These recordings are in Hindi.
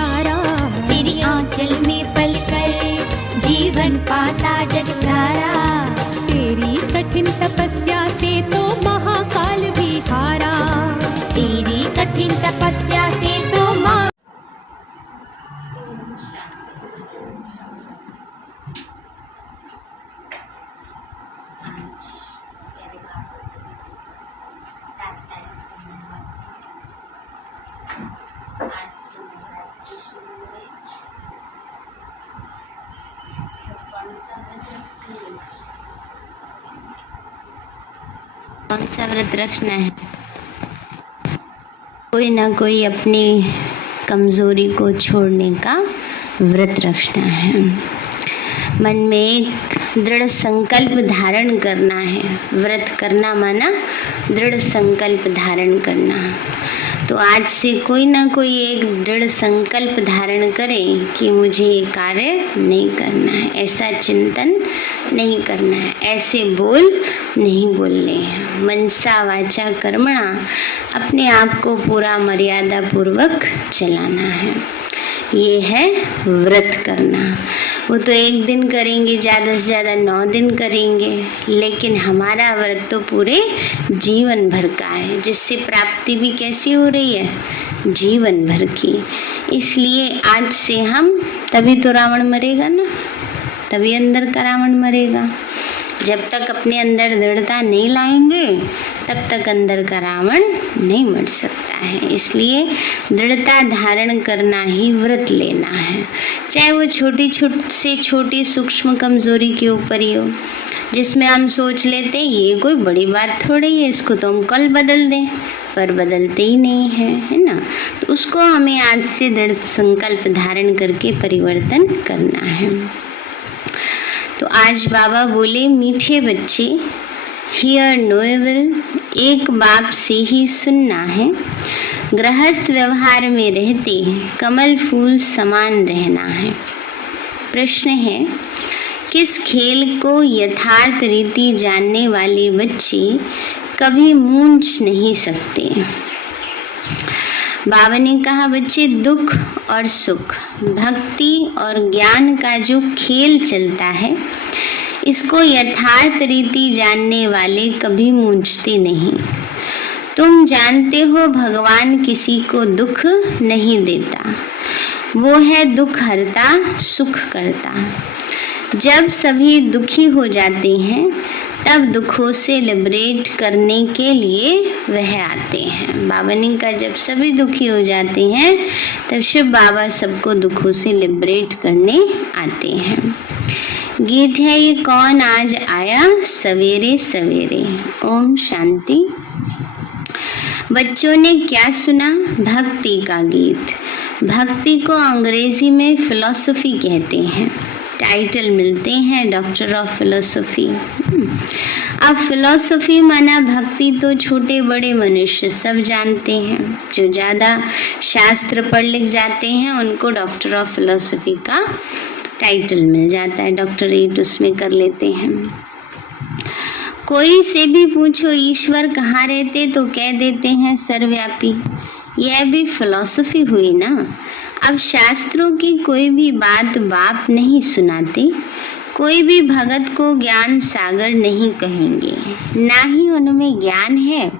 सारा। तेरी आंचल में पलकर जीवन पाता जग सारा। तेरी कठिन तपस्या से तो महाकाल भी हारा। तेरी कठिन तपस्या से तो कौन सा व्रत रखना है? कोई ना कोई अपनी कमजोरी को छोड़ने का व्रत रखना है। मन में एक दृढ़ संकल्प धारण करना है। व्रत करना माना दृढ़ संकल्प धारण करना। तो आज से कोई ना कोई एक दृढ़ संकल्प धारण करे कि मुझे ये कार्य नहीं करना है, ऐसा चिंतन नहीं करना है, ऐसे बोल नहीं बोलने हैं। मनसा वाचा कर्मणा, अपने आप को पूरा मर्यादा पूर्वक चलाना है। ये है व्रत करना। वो तो एक दिन करेंगे, ज़्यादा से ज़्यादा 9 दिन करेंगे, लेकिन हमारा व्रत तो पूरे जीवन भर का है, जिससे प्राप्ति भी कैसी हो रही है? जीवन भर की। इसलिए आज से हम, तभी तो रावण मरेगा ना, तभी अंदर का रावण मरेगा। जब तक अपने अंदर दृढ़ता नहीं लाएंगे तब तक अंदर का रावण नहीं मर सकता है। इसलिए दृढ़ता धारण करना ही व्रत लेना है, चाहे वो छोटी छोटी सूक्ष्म कमजोरी के ऊपर ही हो, जिसमें हम सोच लेते हैं ये कोई बड़ी बात थोड़ी है, इसको तो हम कल बदल दें, पर बदलते ही नहीं है ना। तो उसको हमें आज से दृढ़ संकल्प धारण करके परिवर्तन करना है। तो आज बाबा बोले, मीठे बच्चे, हियर नो इविल, एक बाप से ही सुनना है। गृहस्थ व्यवहार में रहते कमल फूल समान रहना है। प्रश्न है, किस खेल को यथार्थ रीति जानने वाले बच्चे कभी मूंझ नहीं सकते? बाबा ने कहा, बच्चे, दुख और सुख, भक्ति और ज्ञान का जो खेल चलता है, इसको यथार्थ रीति जानने वाले कभी मूंझते नहीं। तुम जानते हो भगवान किसी को दुख नहीं देता, वो है दुख हरता, सुख करता। जब सभी दुखी हो जाते हैं तब दुखों से लिबरेट करने के लिए वह आते हैं। बाबा ने कहा, जब सभी दुखी हो जाते हैं तब शिव बाबा सबको दुखों से लिबरेट करने आते हैं। गीत है ये, कौन आज आया सवेरे सवेरे। ओम शांति। बच्चों ने क्या सुना? भक्ति का गीत। भक्ति को अंग्रेजी में फिलॉसफी कहते हैं। टाइटल मिलते हैं डॉक्टर ऑफ फिलॉसफी। अब फिलॉसफी माना भक्ति तो छोटे बड़े मनुष्य सब जानते हैं। जो ज़्यादा शास्त्र पढ़ लिख जाते हैं उनको डॉक्टर ऑफ फिलॉसफी का टाइटल मिल जाता है, डॉक्टरेट उसमें कर लेते हैं। कोई से भी पूछो ईश्वर कहाँ रहते तो कह देते हैं सर्वव्यापी। यह भी फिलॉसफी हुई ना। अब शास्त्रों की कोई भी बात बाप नहीं सुनाते, कोई भी भगत को ज्ञान सागर नहीं कहेंगे। ना ही उनमें ज्ञान है,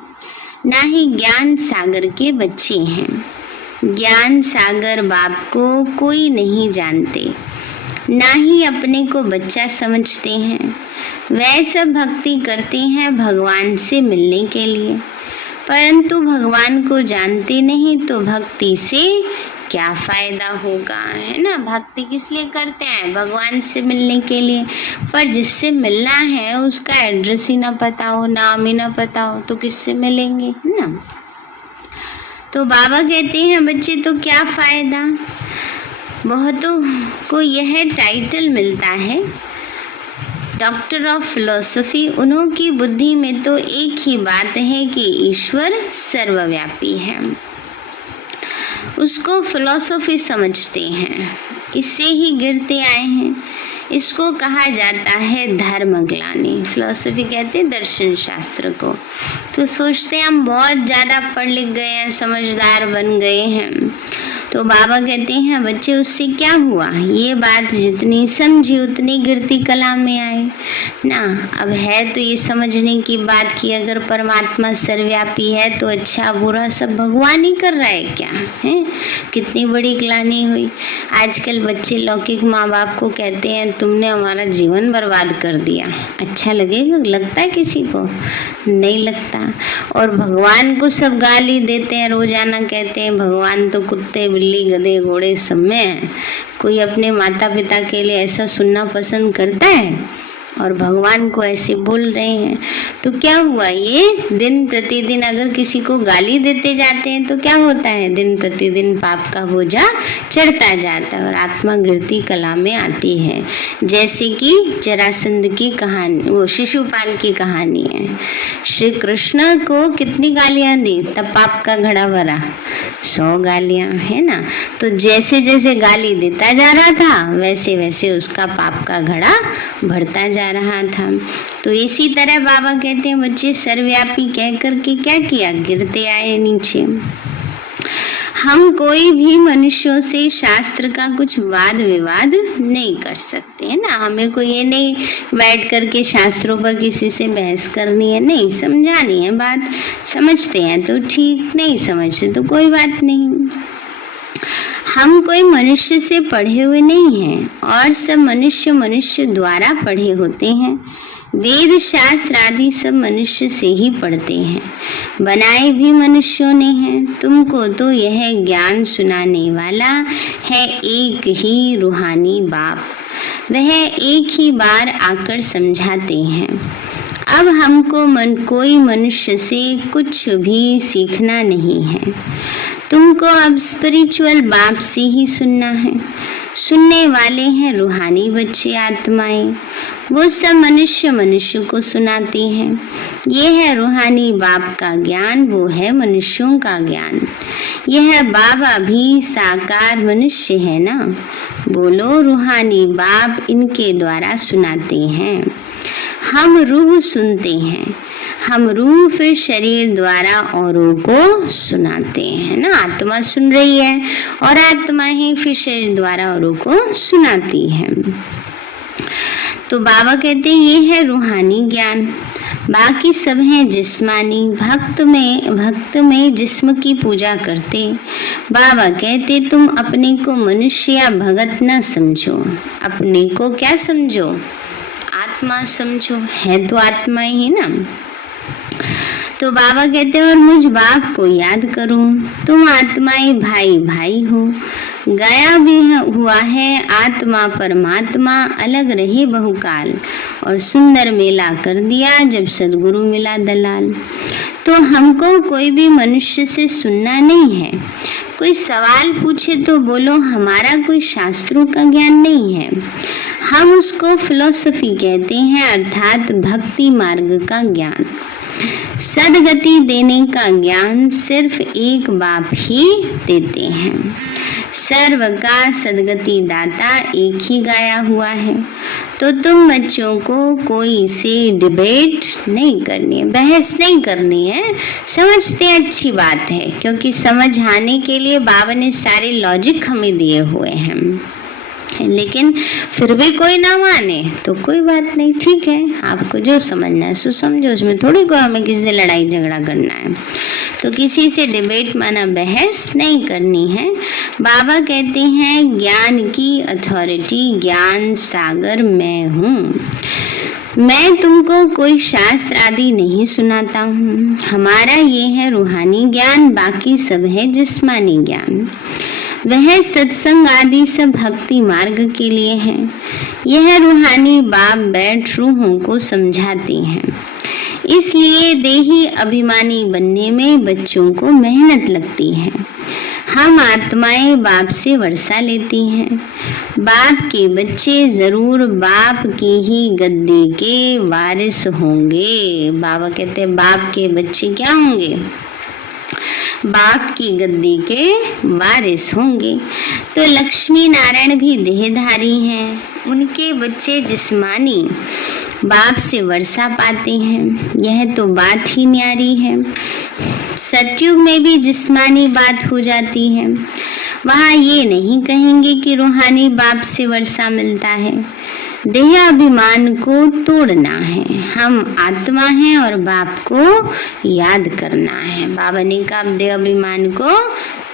ना ही ज्ञान सागर के बच्चे हैं। ज्ञान सागर बाप को कोई नहीं जानते, ना ही अपने को बच्चा समझते हैं। वह सब भक्ति करते हैं भगवान से मिलने के लिए, परंतु भगवान को जानते नहीं तो भक्ति से क्या फायदा होगा, है ना। भक्ति किस लिए करते हैं? भगवान से मिलने के लिए। पर जिससे मिलना है उसका एड्रेस ही ना पता हो, नाम ही ना पता हो, तो किससे मिलेंगे, है ना। तो बाबा कहते हैं, बच्चे तो क्या फायदा। बहुतों को यह टाइटल मिलता है डॉक्टर ऑफ फिलॉसफी। उन्हों की बुद्धि में तो एक ही बात है कि ईश्वर सर्वव्यापी है, उसको फिलॉसफी समझते हैं, इससे ही गिरते आए हैं। इसको कहा जाता है धर्म ग्लानि। फिलॉसफी कहते हैं दर्शन शास्त्र को। तो सोचते हैं हम बहुत ज़्यादा पढ़ लिख गए हैं, समझदार बन गए हैं, तो बाबा कहते हैं बच्चे उससे क्या हुआ, ये बात जितनी समझी उतनी गिरती कला में आए ना। अब है तो ये समझने की बात कि अगर परमात्मा सर्वव्यापी है तो अच्छा बुरा सब भगवान ही कर रहा है क्या है। कितनी बड़ी ग्लानि हुई। आजकल बच्चे लौकिक माँ बाप को कहते हैं तुमने हमारा जीवन बर्बाद कर दिया। अच्छा लगेगा? लगता है किसी को? नहीं लगता। और भगवान को सब गाली देते हैं, रोजाना कहते हैं भगवान तो कुत्ते बिल्ली गधे घोड़े सब में है। कोई अपने माता पिता के लिए ऐसा सुनना पसंद करता है? और भगवान को ऐसे बोल रहे हैं। तो क्या हुआ, ये दिन प्रतिदिन अगर किसी को गाली देते जाते हैं तो क्या होता है, दिन प्रतिदिन पाप का बोझा चढ़ता जाता है और आत्मा गिरती कला में आती है। जैसे कि जरासंध की कहानी, वो शिशुपाल की कहानी है। श्री कृष्ण को कितनी गालियां दी, तब पाप का घड़ा भरा 100 गालियां, है ना। तो जैसे जैसे गाली देता जा रहा था वैसे वैसे उसका पाप का घड़ा भरता जा रहा था। तो इसी तरह बाबा कहते हैं बच्चे सर्वव्यापी कह करके क्या किया, गिरते आए नीचे। हम कोई भी मनुष्यों से शास्त्र का कुछ वाद विवाद नहीं कर सकते, है ना। हमें कोई ये नहीं बैठ करके शास्त्रों पर किसी से बहस करनी है, नहीं, समझानी है बात। समझते हैं तो ठीक, नहीं समझते तो कोई बात नहीं। हम कोई मनुष्य से पढ़े हुए नहीं हैं और सब मनुष्य मनुष्य द्वारा पढ़े होते हैं। वेद शास्त्र आदि सब मनुष्य से ही पढ़ते हैं, बनाए भी मनुष्यों ने हैं। तुमको तो यह ज्ञान सुनाने वाला है एक ही रूहानी बाप, वह एक ही बार आकर समझाते हैं। अब हमको कोई मनुष्य से कुछ भी सीखना नहीं है, तुमको अब स्पिरिचुअल बाप से ही सुनना है। सुनने वाले हैं रूहानी बच्चे आत्माएं, वो सब मनुष्य मनुष्य को सुनाते हैं। ये है रूहानी बाप का ज्ञान, वो है मनुष्यों का ज्ञान। यह बाबा भी साकार मनुष्य है ना। बोलो रूहानी बाप इनके द्वारा सुनाते हैं। हम रूह सुनते हैं, हम रूह फिर शरीर द्वारा औरों को सुनाते हैं ना। आत्मा सुन रही है और आत्मा ही फिर शरीर द्वारा औरों को सुनाती है। तो बाबा कहते हैं ये है रूहानी ज्ञान, बाकी सब है जिस्मानी। भक्त में जिस्म की पूजा करते। बाबा कहते तुम अपने को मनुष्य या भगत न समझो, अपने को क्या समझो, आत्मा समझो, है तो आत्मा ही ना। तो बाबा कहते हैं और मुझ बाप को याद करो, तुम आत्माएं भाई भाई हो। गया भी हुआ है आत्मा परमात्मा, अलग रहे बहुकाल, और सुंदर मेला कर दिया जब सदगुरु मिला दलाल। तो हमको कोई भी मनुष्य से सुनना नहीं है। कोई सवाल पूछे तो बोलो हमारा कोई शास्त्रों का ज्ञान नहीं है। हम उसको फिलॉसफी कहते हैं, अर्थात भक्ति मार्ग का ज्ञान। सदगति देने का ज्ञान सिर्फ एक बाप ही देते हैं। सर्व का सदगति दाता एक ही गाया हुआ है। तो तुम बच्चों को कोई से डिबेट नहीं करनी है, बहस नहीं करनी है। समझते हैं अच्छी बात है, क्योंकि समझ आने के लिए बाबा ने सारे लॉजिक हमें दिए हुए हैं। लेकिन फिर भी कोई ना माने तो कोई बात नहीं, ठीक है, आपको जो समझना है सो समझो, उसमें थोड़ी कोई हमें किसी से लड़ाई झगड़ा करना है। तो किसी से डिबेट माना बहस नहीं करनी है। बाबा कहते हैं ज्ञान की अथॉरिटी, ज्ञान सागर मैं हूँ। मैं तुमको कोई शास्त्र आदि नहीं सुनाता हूँ। हमारा ये है रूहानी ज्ञान, बाकी सब है जिस्मानी ज्ञान। वह सत्संग आदि सब भक्ति मार्ग के लिए है। यह रूहानी बाप बैठ रूहों को समझाते हैं। इसलिए देही अभिमानी बनने में बच्चों को मेहनत लगती है। हम आत्माएं बाप से वर्षा लेती हैं। बाप के बच्चे जरूर बाप की ही गद्दी के वारिस होंगे। बाबा कहते हैं बाप के बच्चे क्या होंगे, बाप की गद्दी के वारिस होंगे। तो लक्ष्मी नारायण भी देहधारी हैं, उनके बच्चे जिस्मानी बाप से वर्षा पाते हैं। यह तो बात ही न्यारी है। सतयुग में भी जिस्मानी बात हो जाती है। वहाँ ये नहीं कहेंगे कि रूहानी बाप से वर्षा मिलता है। देह अभिमान को तोड़ना है। हम आत्मा हैं और बाप को याद करना है। बाबा ने कहा देह अभिमान को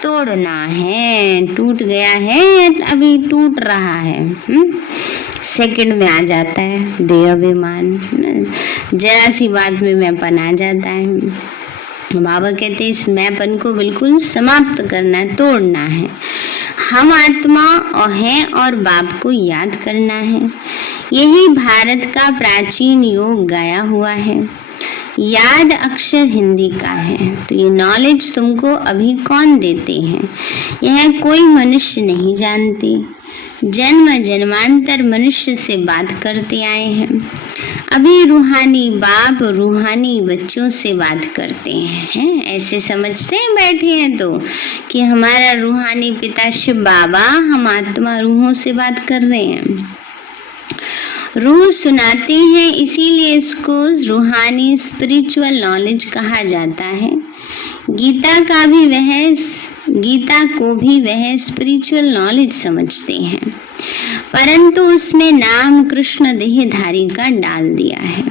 तोड़ना है। टूट गया है, अभी टूट रहा है। सेकंड में आ जाता है देह अभिमान, जरा सी बात में मैंपन आ जाता है। बाबा कहते हैं इस मैंपन को बिल्कुल समाप्त करना है, तोड़ना है। हम आत्मा और हैं और बाप को याद करना है। यही भारत का प्राचीन योग गाया हुआ है। याद अक्षर हिंदी का है। तो ये नॉलेज तुमको अभी कौन देते हैं? यह कोई मनुष्य नहीं जानते। जन्म जन्मांतर मनुष्य से बात करते आए हैं। अभी रूहानी बाप रूहानी बच्चों से बात करते हैं। ऐसे समझते हैं बैठे हैं तो कि हमारा रूहानी पिता शिव बाबा, हम आत्मा रूहों से बात कर रहे हैं। रूह सुनाते हैं, इसीलिए इसको रूहानी स्पिरिचुअल नॉलेज कहा जाता है। गीता को भी वह स्पिरिचुअल नॉलेज समझते हैं, परंतु उसमें नाम कृष्ण देहधारी का डाल दिया है।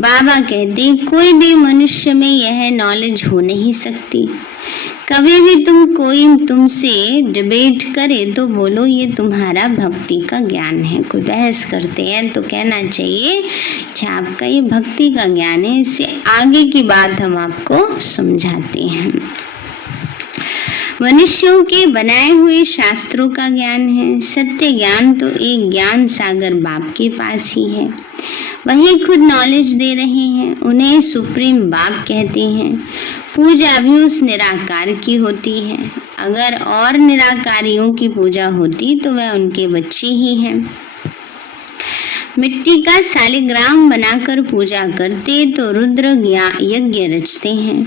बाबा कहते कोई भी मनुष्य में यह नॉलेज हो नहीं सकती। कभी भी कोई तुमसे डिबेट करे तो बोलो ये तुम्हारा भक्ति का ज्ञान है। कोई बहस करते हैं तो कहना चाहिए अच्छा आपका ये भक्ति का ज्ञान है, इससे आगे की बात हम आपको समझाते हैं। मनुष्यों के बनाए हुए शास्त्रों का ज्ञान है। सत्य ज्ञान तो एक ज्ञान सागर बाप के पास ही है। वही खुद नॉलेज दे रहे हैं। उन्हें सुप्रीम बाप कहते हैं। पूजा भी उस निराकार की होती है। अगर और निराकारियों की पूजा होती तो वह उनके बच्चे ही हैं। मिट्टी का शालिग्राम बनाकर पूजा करते तो रुद्र यज्ञ रचते हैं।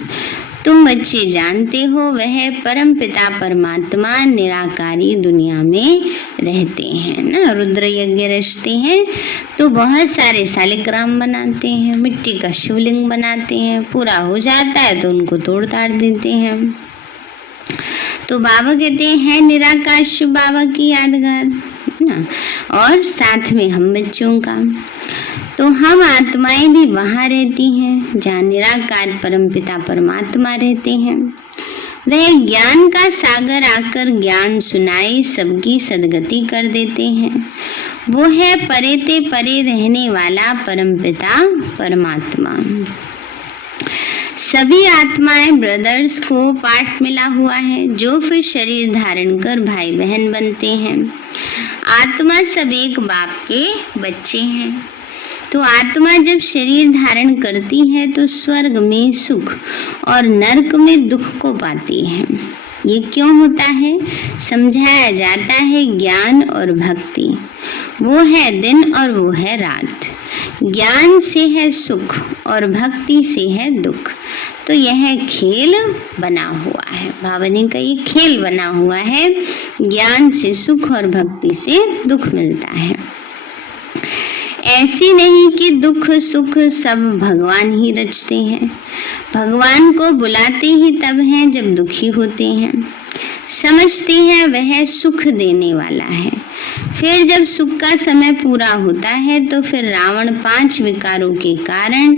तुम बच्चे जानते हो वह परम पिता परमात्मा निराकारी दुनिया में रहते हैं ना। रुद्र यज्ञ रचते हैं तो बहुत सारे शालिग्राम बनाते हैं, मिट्टी का शिवलिंग बनाते हैं। पूरा हो जाता है तो उनको तोड़ ताड़ देते हैं। तो बाबा कहते हैं निराकार शिव बाबा की यादगार ना, और साथ में हम बच्चों का। तो हम आत्माएं भी वहाँ रहती हैं जहाँ निराकार परमपिता परमात्मा रहते हैं। वह ज्ञान का सागर आकर ज्ञान सुनाए सबकी सदगति कर देते हैं। वो है परे परे रहने वाला परमपिता परमात्मा। सभी आत्माएं ब्रदर्स को पाठ मिला हुआ है, जो फिर शरीर धारण कर भाई बहन बनते हैं। आत्मा सब एक बाप के बच्चे हैं। तो आत्मा जब शरीर धारण करती है तो स्वर्ग में सुख और नरक में दुख को पाती है। ये क्यों होता है? समझाया जाता है ज्ञान और भक्ति। वो है दिन और वो है रात। ज्ञान से है सुख और भक्ति से है दुख। तो यह खेल बना हुआ है। बाबा ने कहा ये खेल बना हुआ है। ज्ञान से सुख और भक्ति से दुख मिलता है। ऐसी नहीं कि दुख सुख सब भगवान ही रचते हैं। भगवान को बुलाते ही तब हैं जब दुखी होते हैं। समझते हैं वह सुख देने वाला है। फिर जब सुख का समय पूरा होता है तो फिर रावण 5 विकारों के कारण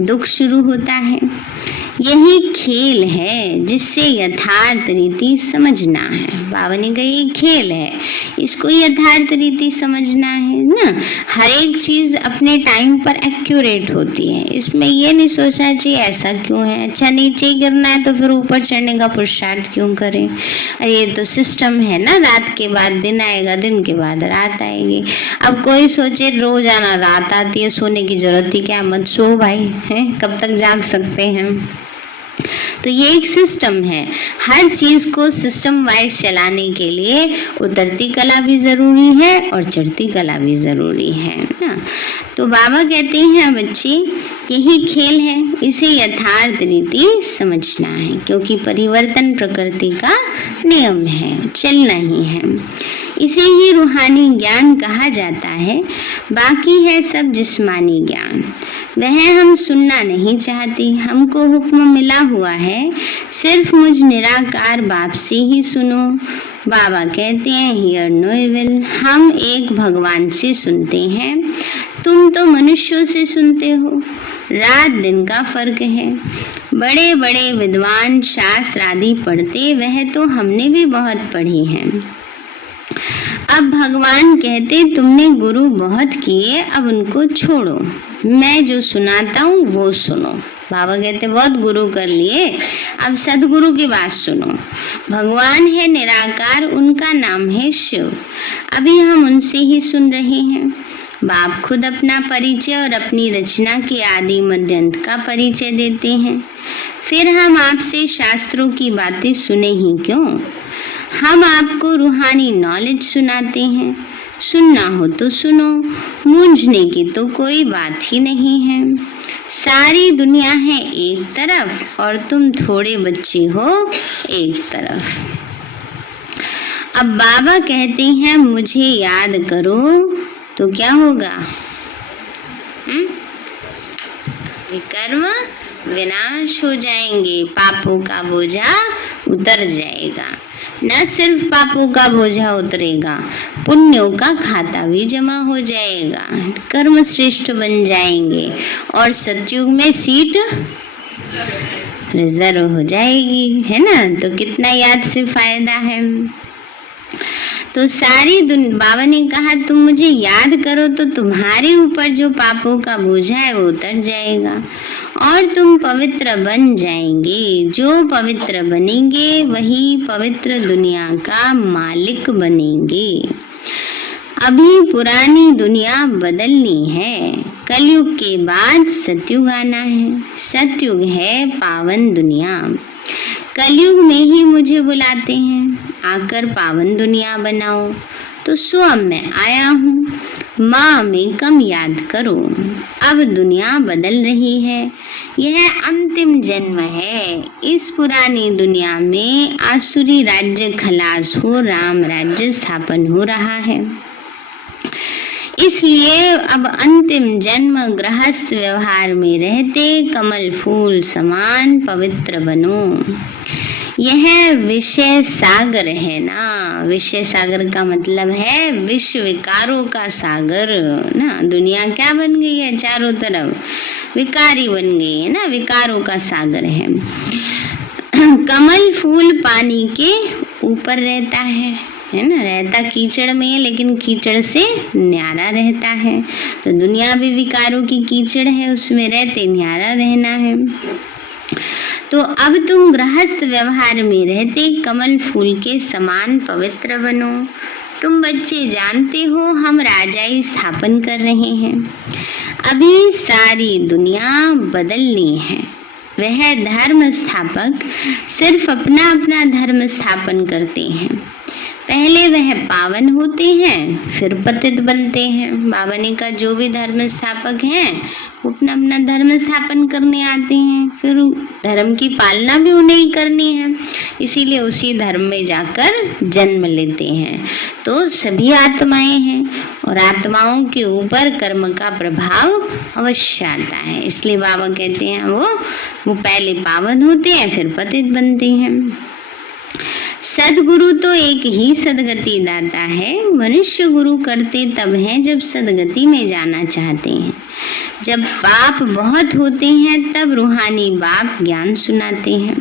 दुख शुरू होता है। यही खेल है जिससे यथार्थ रीति समझना है। बाबा ने कहा ये खेल है, इसको यथार्थ रीति समझना है ना। हर एक चीज अपने टाइम पर एक्यूरेट होती है। इसमें ये नहीं सोचना चाहिए ऐसा क्यों है, अच्छा नीचे गिरना है तो फिर ऊपर चढ़ने का पुरुषार्थ क्यों करें। अरे ये तो सिस्टम है ना, रात के बाद दिन आएगा, दिन के बाद रात आएगी। अब कोई सोचे रोजाना रात आती है, सोने की जरूरत ही क्या, मत सो भाई, है कब तक जाग सकते हैं। तो ये एक सिस्टम है। हर चीज को सिस्टम वाइज चलाने के लिए उतरती कला भी जरूरी है और चढ़ती कला भी जरूरी है ना। तो बाबा कहते हैं बच्चे, यही खेल है, इसे यथार्थ रीति समझना है, क्योंकि परिवर्तन प्रकृति का नियम है, चलना ही है। इसे ही रूहानी ज्ञान कहा जाता है। बाकी है सब जिस्मानी ज्ञान, वह हम सुनना नहीं चाहते। हमको हुक्म मिला हुआ है सिर्फ मुझ निराकार बाप से ही सुनो। बाबा कहते हैं हियर नो इविल, हम एक भगवान से सुनते हैं, तुम तो मनुष्यों से सुनते हो। रात दिन का फर्क है। बड़े बड़े विद्वान शास्त्र आदि पढ़ते, वह तो हमने भी बहुत पढ़ी हैं। अब भगवान कहते तुमने गुरु बहुत किए, अब उनको छोड़ो, मैं जो सुनाता हूँ वो सुनो। बाबा कहते बहुत गुरु कर लिए, अब सदगुरु की बात सुनो। भगवान है निराकार, उनका नाम है शिव। अभी हम उनसे ही सुन रहे हैं। बाप खुद अपना परिचय और अपनी रचना के आदि मध्य अंत का परिचय देते हैं। फिर हम आपसे शास्त्रों की बातें सुने ही क्यों? हम आपको रूहानी नॉलेज सुनाते हैं। सुनना हो तो सुनो, मूंझने की तो कोई बात ही नहीं है। सारी दुनिया है एक तरफ और तुम थोड़े बच्चे हो एक तरफ। अब बाबा कहते हैं मुझे याद करो तो क्या होगा? विकर्म विनाश हो जाएंगे, पापों का बोझा उतर जाएगा। न सिर्फ पापों का बोझा उतरेगा, पुण्यों का खाता भी जमा हो जाएगा, कर्म श्रेष्ठ बन जाएंगे और सतयुग में सीट रिजर्व हो जाएगी, है ना। तो कितना याद से फायदा है। तो सारी बाबा ने कहा तुम मुझे याद करो तो तुम्हारे ऊपर जो पापों का बोझा है वो उतर जाएगा और तुम पवित्र बन जाएंगे। जो पवित्र बनेंगे वही पवित्र दुनिया का मालिक बनेंगे। अभी पुरानी दुनिया बदलनी है, कलयुग के बाद सतयुग आना है। सतयुग है पावन दुनिया। कलयुग में ही मुझे बुलाते हैं, आकर पावन दुनिया बनाओ। तो सो अब मैं आया हूँ, माँ में कम याद करो। अब दुनिया बदल रही है, यह अंतिम जन्म है। इस पुरानी दुनिया में आसुरी राज्य खलास हो, राम राज्य स्थापन हो रहा है। इसलिए अब अंतिम जन्म गृहस्थ व्यवहार में रहते कमल फूल समान पवित्र बनो। यह विषय सागर है ना। विषय सागर का मतलब है विश्व विकारों का सागर ना। दुनिया क्या बन गई है? चारों तरफ विकारी बन गई है ना, विकारों का सागर है। कमल फूल पानी के ऊपर रहता है ना, रहता कीचड़ में लेकिन कीचड़ से न्यारा रहता है। तो दुनिया भी विकारों की कीचड़ है, उसमें रहते न्यारा रहना है। तो अब तुम गृहस्थ व्यवहार में रहते कमल फूल के समान पवित्र बनो। तुम बच्चे जानते हो हम राजाई स्थापन कर रहे हैं। अभी सारी दुनिया बदलनी है। वह धर्म स्थापक सिर्फ अपना अपना धर्म स्थापन करते हैं। पहले वह पावन होते हैं फिर पतित बनते हैं। बाबा ने कहा जो भी धर्म स्थापक हैं वो अपना अपना धर्म स्थापन करने आते हैं, फिर धर्म की पालना भी उन्हें ही करनी है, इसीलिए उसी धर्म में जाकर जन्म लेते हैं। तो सभी आत्माएं हैं और आत्माओं के ऊपर कर्म का प्रभाव अवश्य आता है। इसलिए बाबा कहते हैं वो पहले पावन होते हैं फिर पतित बनते हैं। सदगुरु तो एक ही सदगति दाता है। मनुष्य गुरु करते तब हैं जब सदगति में जाना चाहते हैं। जब पाप बहुत होते हैं तब रूहानी बाप ज्ञान सुनाते हैं।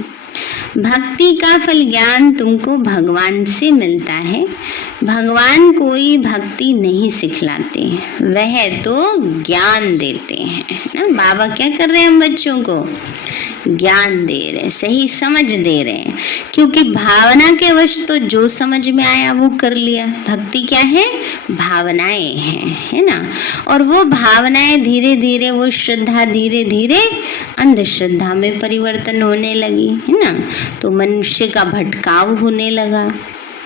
भक्ति का फल ज्ञान तुमको भगवान से मिलता है। भगवान कोई भक्ति नहीं सिखलाते, वह तो ज्ञान देते हैं ना। बाबा क्या कर रहे हैं हम बच्चों को? ज्ञान दे रहे हैं, सही समझ दे रहे हैं, क्योंकि भावना के वश तो जो समझ में आया वो कर लिया। भक्ति क्या है? भावनाएं हैं, है ना। और वो भावनाएं धीरे धीरे, वो श्रद्धा धीरे धीरे अंधश्रद्धा में परिवर्तन होने लगी, है ना। तो मनुष्य का भटकाव होने लगा,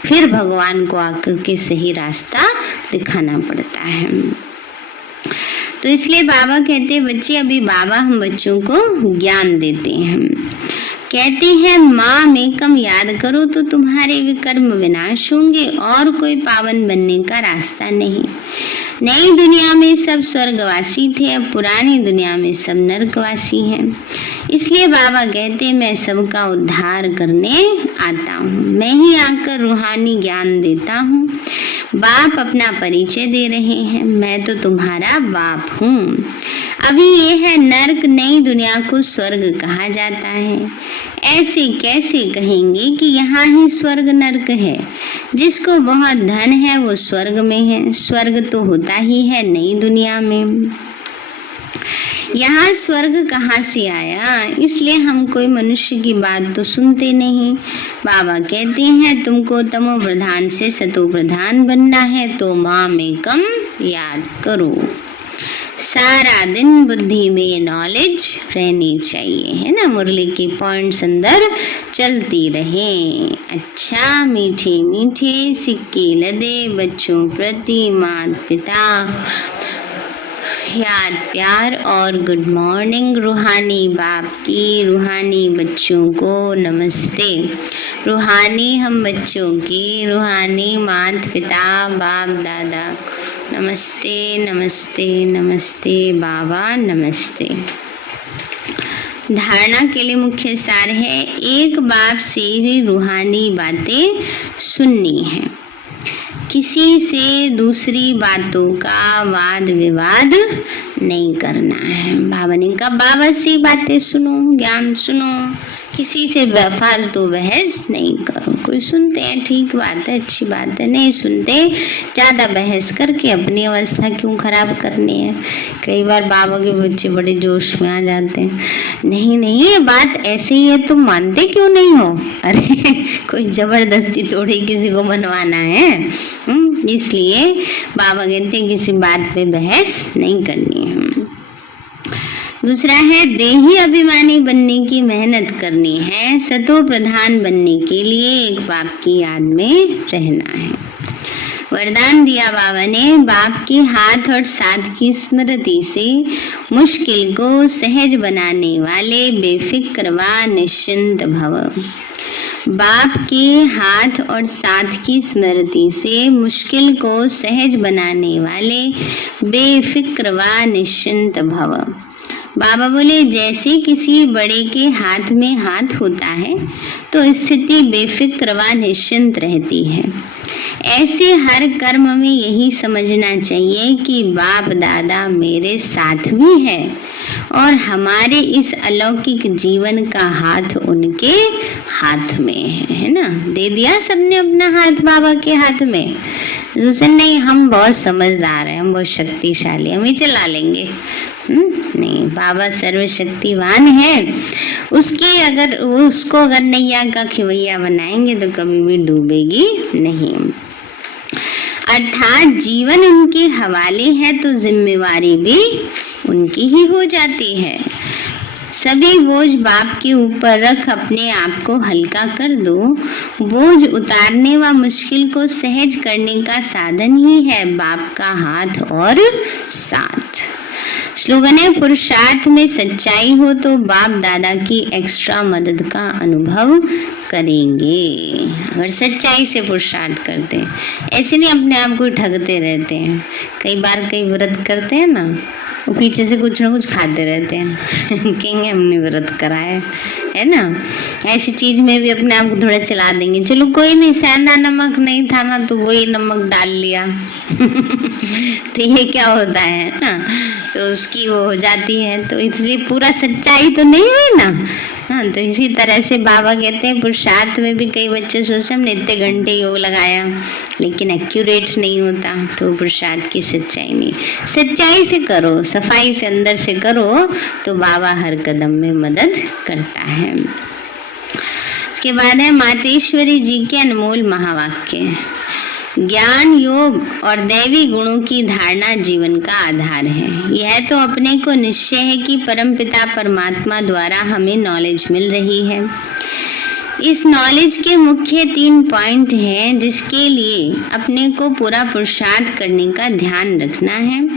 फिर भगवान को आकर के सही रास्ता दिखाना पड़ता है। तो इसलिए बाबा कहते हैं, बच्चे अभी बाबा हम बच्चों को ज्ञान देते हैं। कहते हैं माँ एकम याद करो तो तुम्हारे विकर्म विनाश होंगे और कोई पावन बनने का रास्ता नहीं। नई दुनिया में सब स्वर्गवासी थे, अब पुरानी दुनिया में सब नरकवासी हैं। इसलिए बाबा कहते हैं मैं सबका उद्धार करने आता हूँ, मैं ही आकर रूहानी ज्ञान देता हूँ। बाप अपना परिचय दे रहे हैं, मैं तो तुम्हारा बाप हूँ। अभी ये है नर्क, नई दुनिया को स्वर्ग कहा जाता है। ऐसे कैसे कहेंगे कि यहाँ ही स्वर्ग नर्क है? जिसको बहुत धन है वो स्वर्ग में है, स्वर्ग तो होता ही है नई दुनिया में। यहाँ स्वर्ग कहाँ से आया? इसलिए हम कोई मनुष्य की बात तो सुनते नहीं। बाबा कहते हैं तुमको तमो प्रधान से सतो प्रधान बनना है तो माम एकम याद करो। सारा दिन बुद्धि में नॉलेज रहनी चाहिए, है ना। मुरली के पॉइंट्स अंदर चलती रहे। अच्छा मीठे मीठे सिक्के लदे बच्चों प्रति माता पिता याद प्यार और गुड मॉर्निंग। रूहानी बाप की रूहानी बच्चों को नमस्ते। रूहानी हम बच्चों की रूहानी माता पिता बाप दादा नमस्ते नमस्ते नमस्ते बाबा नमस्ते। धारणा के लिए मुख्य सार है, एक बाप से ही रूहानी बातें सुननी है, किसी से दूसरी बातों का वाद विवाद नहीं करना है। बाबा ने कहा बाबा से बातें सुनो, ज्ञान सुनो, किसी से फालतू बहस नहीं करो। कोई सुनते हैं ठीक बात है, अच्छी बात है, नहीं सुनते ज्यादा बहस करके अपनी अवस्था क्यों खराब करनी है। कई बार बाबा के बच्चे बड़े जोश में आ जाते हैं, नहीं नहीं ये बात ऐसे ही है, तुम मानते क्यों नहीं हो? अरे कोई जबरदस्ती थोड़ी किसी को बनवाना है। इसलिए बाबा कहते हैं किसी बात पे बहस नहीं करनी है। दूसरा है देही अभिमानी बनने की मेहनत करनी है, सतो प्रधान बनने के लिए एक बाप की याद में रहना है। वरदान दिया बाबा ने, बाप के हाथ और साथ की स्मृति से मुश्किल को सहज बनाने वाले बेफिक्र व निश्चिंत भव। बाप के हाथ और साथ की स्मृति से मुश्किल को सहज बनाने वाले बेफिक्र व निश्चिंत भव। बाबा बोले जैसे किसी बड़े के हाथ में हाथ होता है तो स्थिति बेफिक्र व निश्चिंत रहती है। ऐसे हर कर्म में यही समझना चाहिए कि बाप दादा मेरे साथ भी है और हमारे इस अलौकिक जीवन का हाथ उनके हाथ में है ना। दे दिया सबने अपना हाथ बाबा के हाथ में। दूसरे नहीं हम बहुत समझदार हैं, हम बहुत शक्तिशाली, हम ही चला लेंगे। नहीं, बाबा सर्वशक्तिवान है, उसको अगर नैया का खिवैया बनाएंगे तो कभी भी डूबेगी नहीं। अर्थात जीवन उनके हवाले है तो जिम्मेवारी भी उनकी ही हो जाती है। सभी बोझ बाप के ऊपर रख अपने आप को हल्का कर दो। बोझ उतारने व मुश्किल को सहज करने का साधन ही है बाप का हाथ और साथ। स्लोगन है, पुरुषार्थ में सच्चाई हो तो बाप दादा की एक्स्ट्रा मदद का अनुभव करेंगे। अगर सच्चाई से पुरुषार्थ करते हैं, ऐसे नहीं अपने आप को ठगते रहते हैं। कई बार कई व्रत करते हैं ना, वो पीछे से कुछ ना कुछ खाते रहते हैं कहेंगे हमने व्रत करा है, है ना। ऐसी चीज में भी अपने आप को थोड़ा चला देंगे, चलो कोई नहीं, सेंधा नमक नहीं था ना तो वही नमक डाल लिया तो ये क्या होता है ना, तो उसकी वो हो जाती है। तो इसलिए पूरा सच्चाई तो नहीं हुई ना। हाँ, तो इसी तरह से बाबा कहते हैं पुरुषार्थ में भी कई बच्चे सोचते हमने इतने घंटे योग लगाया लेकिन एक्यूरेट नहीं होता, तो पुरुषार्थ की सच्चाई नहीं। सच्चाई से करो, सफाई से अंदर से करो तो बाबा हर कदम में मदद करता है। उसके बाद है मातेश्वरी जी के अनमोल महावाक्य। ज्ञान, योग और दैवी गुणों की धारणा जीवन का आधार है। यह तो अपने को निश्चय है कि परमपिता परमात्मा द्वारा हमें नॉलेज मिल रही है। इस नॉलेज के मुख्य 3 पॉइंट हैं जिसके लिए अपने को पूरा पुरुषार्थ करने का ध्यान रखना है।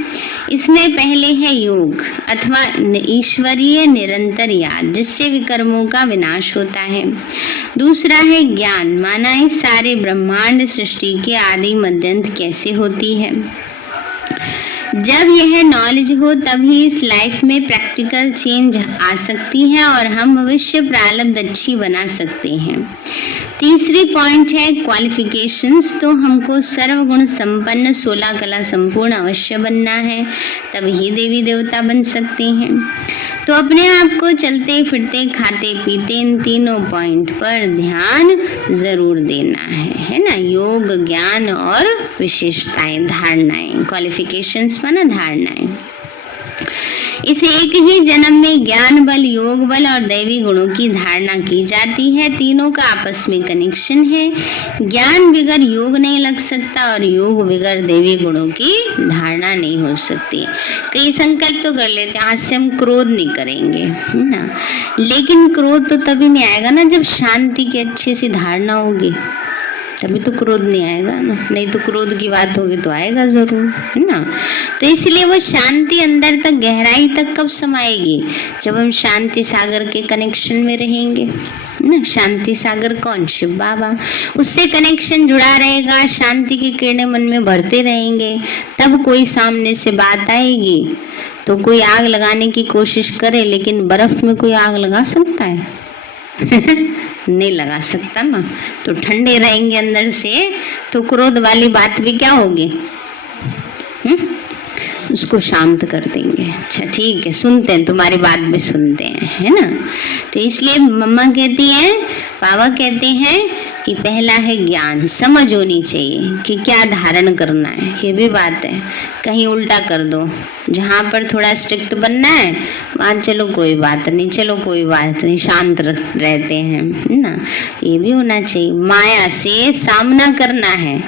इसमें पहले है योग अथवा ईश्वरीय निरंतर याद, जिससे विकर्मों का विनाश होता है। दूसरा है ज्ञान, माना इस सारे ब्रह्मांड सृष्टि के आदि मध्यंत कैसे होती है। जब यह नॉलेज हो तभी इस लाइफ में प्रैक्टिकल चेंज आ सकती है और हम भविष्य प्रारब्ध अच्छी बना सकते हैं। तीसरी पॉइंट है क्वालिफिकेशंस, तो हमको सर्वगुण संपन्न 16 कला संपूर्ण अवश्य बनना है, तभी देवी देवता बन सकते हैं। तो अपने आप को चलते फिरते खाते पीते इन तीनों पॉइंट पर ध्यान जरूर देना है ना। योग, ज्ञान और विशेषताएं, धारणाएं, क्वालिफिकेशंस माना धारणाएं। इस एक ही जन्म में ज्ञान बल, योग बल और दैवी गुणों की धारणा की जाती है। तीनों का आपस में कनेक्शन है। ज्ञान बिगर योग नहीं लग सकता और योग बिगर दैवी गुणों की धारणा नहीं हो सकती। कई संकल्प तो कर लेते हैं, आज से हम क्रोध नहीं करेंगे, है ना, लेकिन क्रोध तो तभी नहीं आएगा ना जब शांति की अच्छी सी धारणा होगी, तभी तो क्रोध नहीं आएगा ना। नहीं तो क्रोध की बात होगी तो आएगा जरूर, है ना। तो इसलिए वो शांति अंदर तक, गहराई तक कब समाएगी, जब हम शांति सागर के कनेक्शन में रहेंगे ना। शांति सागर कौन? शिव बाबा। उससे कनेक्शन जुड़ा रहेगा, शांति की किरणें मन में भरते रहेंगे, तब कोई सामने से बात आएगी तो कोई आग लगाने की कोशिश करे, लेकिन बर्फ में कोई आग लगा सकता है नहीं लगा सकता ना। तो ठंडे रहेंगे अंदर से, तो क्रोध वाली बात भी क्या होगी, उसको शांत कर देंगे। अच्छा ठीक है, सुनते हैं, तुम्हारी बात भी सुनते हैं, है ना। तो इसलिए मम्मा कहती हैं, बाबा कहते हैं कि पहला है ज्ञान, समझ होनी चाहिए कि क्या धारण करना है। ये भी बात है, कहीं उल्टा कर दो, जहाँ पर थोड़ा स्ट्रिक्ट बनना है वहाँ चलो कोई बात नहीं, चलो कोई बात नहीं, शांत रहते हैं, है ना। ये भी होना चाहिए। माया से सामना करना है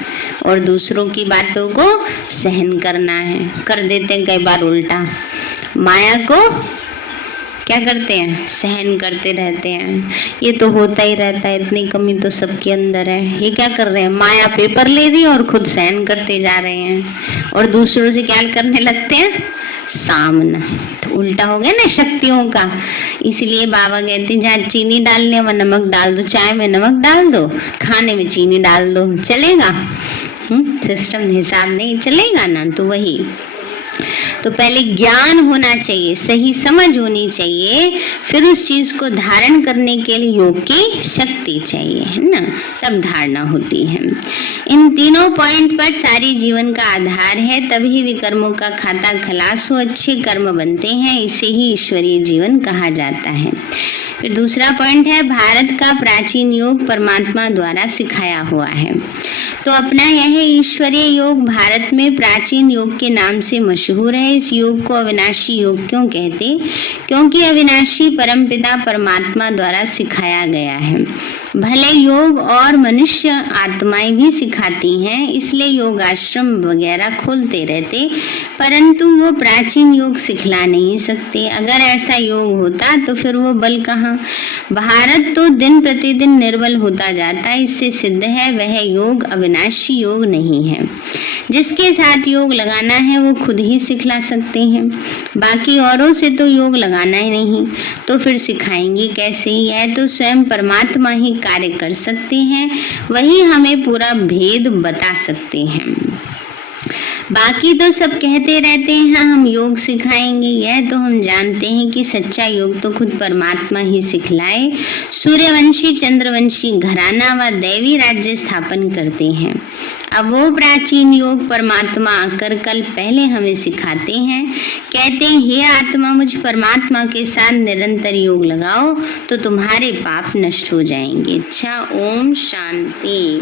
और दूसरों की बातों को सहन करना है। कर देते हैं कई बार उल्टा, माया को क्या करते हैं, सहन करते रहते हैं। ये तो होता ही रहता है, इतनी कमी तो सबके अंदर है। ये क्या कर रहे हैं, माया पेपर ले रही है और खुद सहन करते जा रहे हैं, और दूसरों से क्या करने लगते हैं, सामना। तो उल्टा हो गया ना शक्तियों का। इसलिए बाबा कहते हैं जहाँ चीनी डालने में नमक डाल दो, चाय में नमक डाल दो, खाने में चीनी डाल दो, चलेगा? सिस्टम हिसाब नहीं चलेगा ना। तो वही, तो पहले ज्ञान होना चाहिए, सही समझ होनी चाहिए, फिर उस चीज को धारण करने के लिए योग की शक्ति चाहिए, है ना, तब धारणा होती है। इन तीनों पॉइंट पर सारी जीवन का आधार है, तभी विकर्मों का खाता खलास हो, अच्छे कर्म बनते हैं, इसे ही ईश्वरीय जीवन कहा जाता है। फिर दूसरा पॉइंट है भारत का प्राचीन योग परमात्मा द्वारा सिखाया हुआ है। तो अपना यह ईश्वरीय योग भारत में प्राचीन योग के नाम से मशहूर है। इस योग को अविनाशी योग क्यों कहते? क्योंकि अविनाशी परमपिता परमात्मा द्वारा सिखाया गया है। भले योग और मनुष्य आत्माएं भी सिखाती हैं, इसलिए योग आश्रम वगैरह खोलते रहते, परंतु वो प्राचीन योग सिखला नहीं सकते। अगर ऐसा योग होता तो फिर वो बल कहाँ? भारत तो दिन प्रतिदिन निर्बल होता जाता है, इससे सिद्ध है वह योग अविनाशी योग नहीं है। जिसके साथ योग लगाना है वो खुद ही सिखला सकते हैं, बाकी औरों से तो योग लगाना ही नहीं, तो फिर सिखाएंगे कैसे? यह तो स्वयं परमात्मा ही कार्य कर सकते हैं, वही हमें पूरा भेद बता सकते हैं। बाकी तो सब कहते रहते हैं हम योग सिखाएंगे, यह तो हम जानते हैं कि सच्चा योग तो खुद परमात्मा ही सिखलाए। सूर्यवंशी चंद्रवंशी घराना व दैवी राज्य स्थापन करते हैं। अब वो प्राचीन योग परमात्मा आकर कल पहले हमें सिखाते हैं। कहते हैं हे आत्मा, मुझ परमात्मा के साथ निरंतर योग लगाओ तो तुम्हारे पाप नष्ट हो जाएंगे। अच्छा, ओम शांति।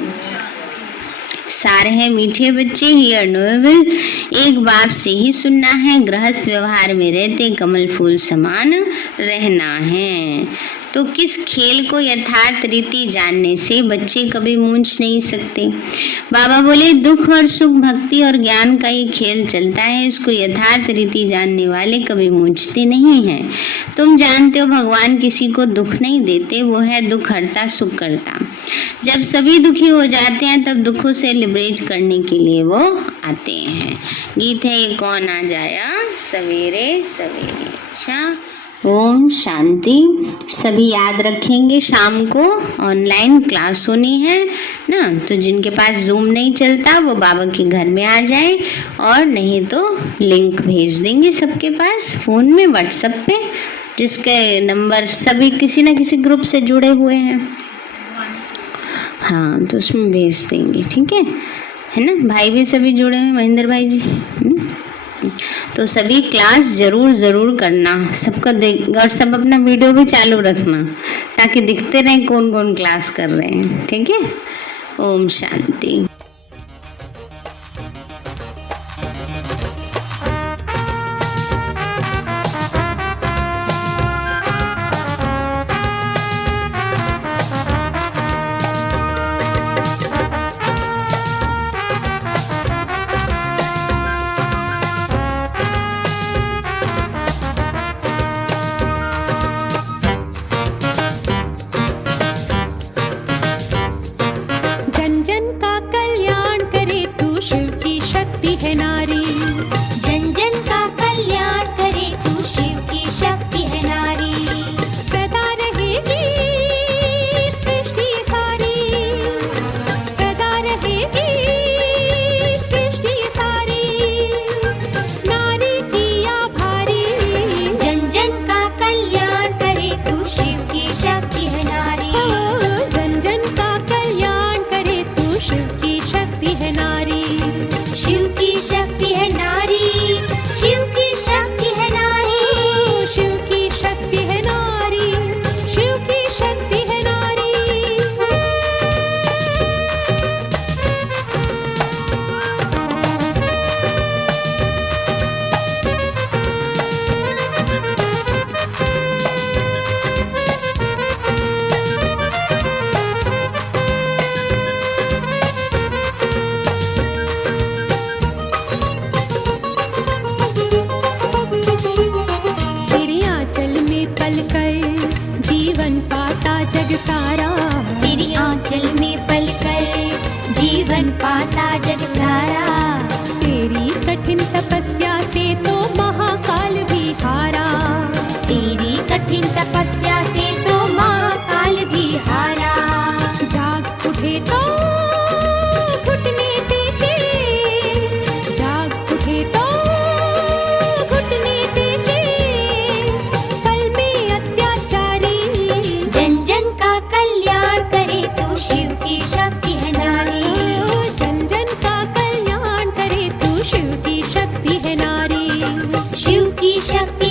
सार है मीठे बच्चे, हियर नोवेल, एक बाप से ही सुनना है। गृहस्थ व्यवहार में रहते कमल फूल समान रहना है। तो किस खेल को यथार्थ रीति जानने से बच्चे कभी मूंझ नहीं सकते। बाबा बोले दुख और सुख, भक्ति और ज्ञान का ये खेल चलता है, इसको यथार्थ रीति जानने वाले कभी मूंझते नहीं हैं। तुम जानते हो भगवान किसी को दुख नहीं देते, वो है दुख हरता सुख करता। जब सभी दुखी हो जाते हैं तब दुखों से लिबरेट करने के लिए वो आते हैं। गीत है ये कौन आ जाया सवेरे सवेरे। अच्छा, ओम शांति। सभी याद रखेंगे शाम को ऑनलाइन क्लास होनी है ना, तो जिनके पास जूम नहीं चलता वो बाबा के घर में आ जाए, और नहीं तो लिंक भेज देंगे सबके पास फोन में व्हाट्सएप पे, जिसके नंबर सभी किसी न किसी ग्रुप से जुड़े हुए हैं। हाँ, तो उसमें भेज देंगे, ठीक है ना। भाई भी सभी जुड़े हुए, महेंद्र भाई जी। तो सभी क्लास जरूर करना, सबका देख, और सब अपना वीडियो भी चालू रखना ताकि दिखते रहे कौन कौन क्लास कर रहे हैं, ठीक है। ओम शांति। शक्ति